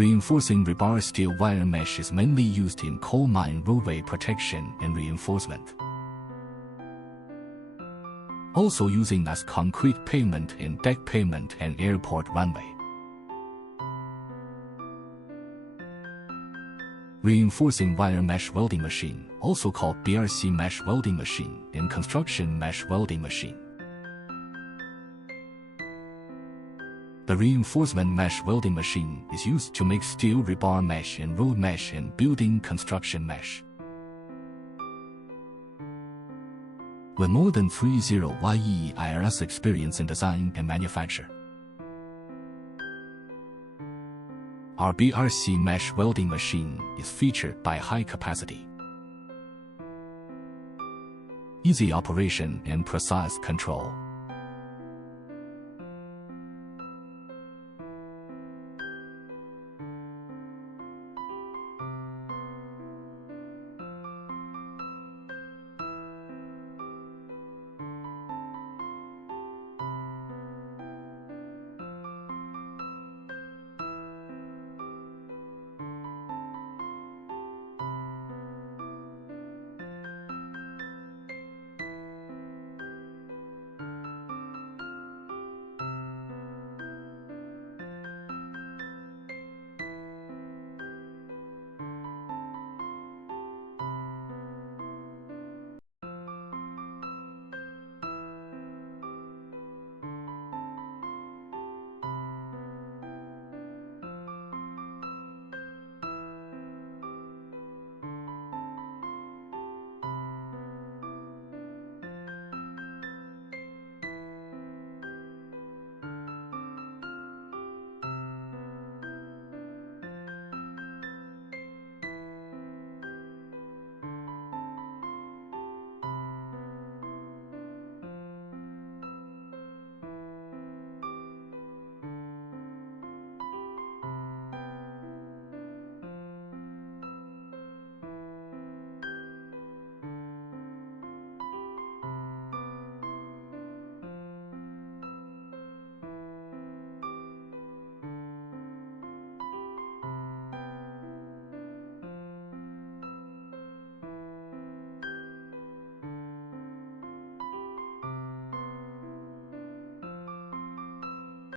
Reinforcing rebar steel wire mesh is mainly used in coal mine roadway protection and reinforcement. Also using as concrete pavement in deck pavement and airport runway. Reinforcing wire mesh welding machine, also called BRC mesh welding machine, and construction mesh welding machine. The reinforcement mesh welding machine is used to make steel rebar mesh and road mesh and building construction mesh. With more than 30 years experience in design and manufacture, our BRC mesh welding machine is featured by high capacity, easy operation and precise control.